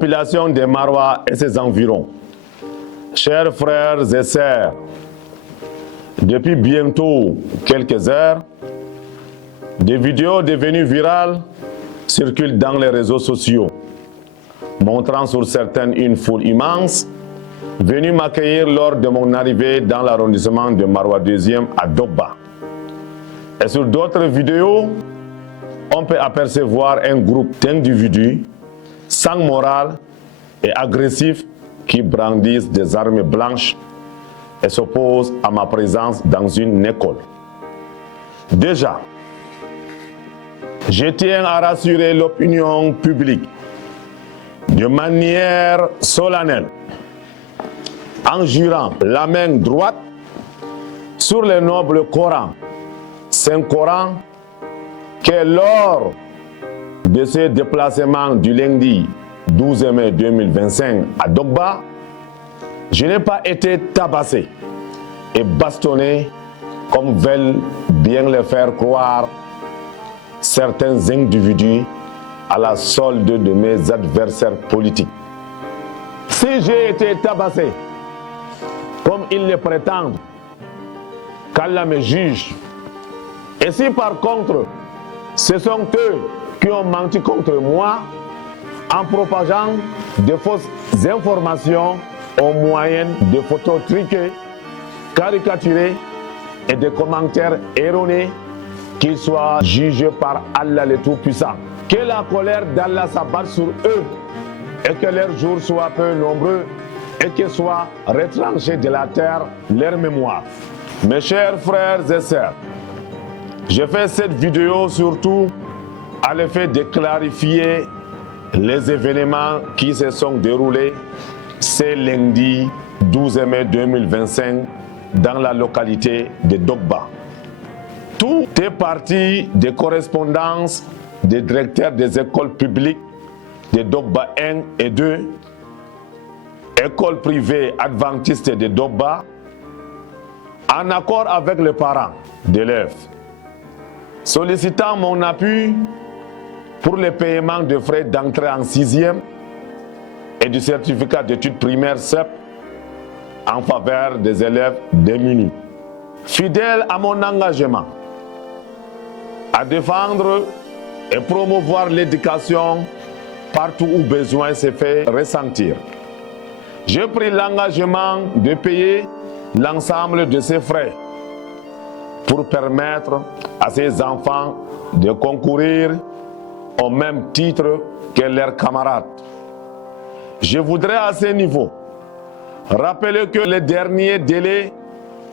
population des Marois et ses environs, chers frères et sœurs, depuis bientôt quelques heures, des vidéos devenues virales circulent dans les réseaux sociaux, montrant sur certaines une foule immense venue m'accueillir lors de mon arrivée dans l'arrondissement de Maroua 2e à Dogba. Et sur d'autres vidéos, on peut apercevoir un groupe d'individus sans morale et agressifs qui brandissent des armes blanches et s'opposent à ma présence dans une école. Déjà, je tiens à rassurer l'opinion publique de manière solennelle en jurant la main droite sur le noble Coran, Saint-Coran, que lors de ce déplacement du lundi 12 mai 2025 à Dogba, je n'ai pas été tabassé et bastonné comme veulent bien le faire croire certains individus à la solde de mes adversaires politiques. Si j'ai été tabassé, comme ils le prétendent, qu'Allah me juge, et si par contre, ce sont eux qui ont menti contre moi en propageant de fausses informations au moyen de photos truquées, caricaturées et de commentaires erronés, qu'ils soient jugés par Allah le Tout-Puissant. Que la colère d'Allah s'abatte sur eux et que leurs jours soient peu nombreux et que soit retranchée de la terre leur mémoire. Mes chers frères et sœurs, je fais cette vidéo surtout à l'effet de clarifier les événements qui se sont déroulés ce lundi 12 mai 2025 dans la localité de Dogba. Tout est parti des correspondances des directeurs des écoles publiques de Dogba 1 et 2, école privée adventiste de Dogba, en accord avec les parents d'élèves, sollicitant mon appui pour le paiement de frais d'entrée en 6e et du certificat d'études primaires CEP en faveur des élèves démunis. Fidèle à mon engagement à défendre et promouvoir l'éducation partout où besoin se fait ressentir, j'ai pris l'engagement de payer l'ensemble de ces frais pour permettre à ces enfants de concourir au même titre que leurs camarades. Je voudrais à ce niveau rappeler que le dernier délai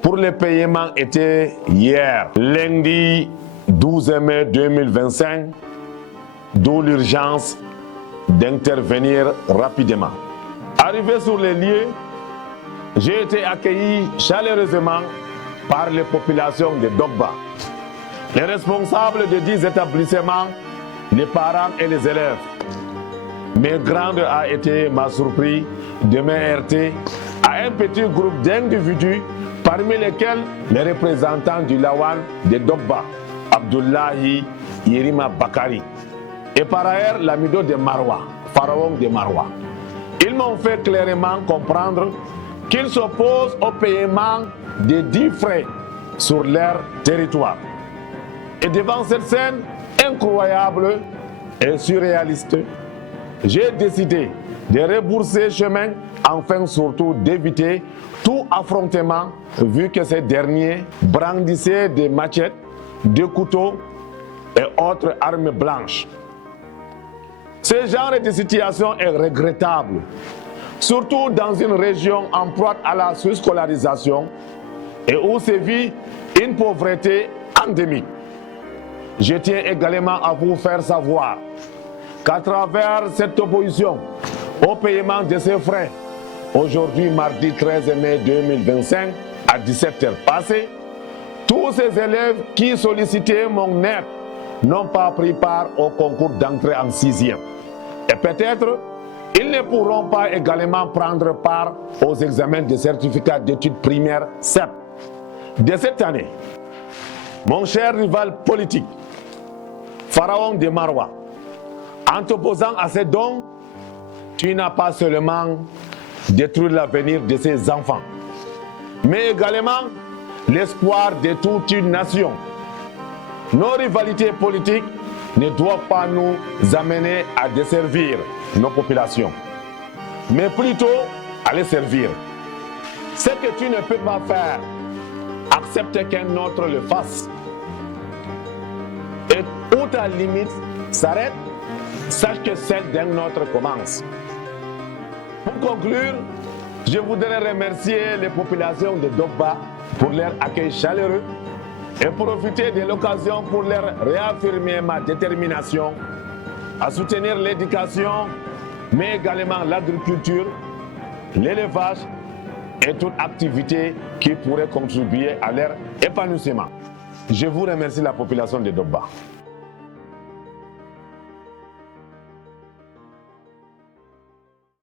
pour le paiement était hier, lundi 12 mai 2025, d'où l'urgence d'intervenir rapidement. Arrivé sur les lieux, j'ai été accueilli chaleureusement par les populations de Dogba. Les responsables de 10 établissements, les parents et les élèves. Mais grande a été ma surprise de me heurter à un petit groupe d'individus, parmi lesquels les représentants du Lawan de Dogba, Abdullahi Yerima Bakari, et par ailleurs l'amido de Maroua, pharaon de Maroua. Ils m'ont fait clairement comprendre qu'ils s'opposent au paiement des 10 frais sur leur territoire. Et devant cette scène incroyable et surréaliste, j'ai décidé de rebourser chemin afin surtout d'éviter tout affrontement vu que ces derniers brandissaient des machettes, des couteaux et autres armes blanches. Ce genre de situation est regrettable, surtout dans une région en proie à la sous-scolarisation et où sévit une pauvreté endémique. Je tiens également à vous faire savoir qu'à travers cette opposition au paiement de ces frais, aujourd'hui mardi 13 mai 2025 à 17h passées, tous ces élèves qui sollicitaient mon aide n'ont pas pris part au concours d'entrée en 6e. Et peut-être, ils ne pourront pas également prendre part aux examens de certificat d'études primaires CEP de cette année. Mon cher rival politique, pharaon de Maroua, en t'opposant à ces dons, tu n'as pas seulement détruit l'avenir de ses enfants, mais également l'espoir de toute une nation. Nos rivalités politiques ne doivent pas nous amener à desservir nos populations, mais plutôt à les servir. Ce que tu ne peux pas faire, accepte qu'un autre le fasse. Et où ta limite s'arrête, sache que celle d'un autre commence. Pour conclure, je voudrais remercier les populations de Dogba pour leur accueil chaleureux et profiter de l'occasion pour leur réaffirmer ma détermination à soutenir l'éducation, mais également l'agriculture, l'élevage et toute activité qui pourrait contribuer à leur épanouissement. Je vous remercie la population de Dogba.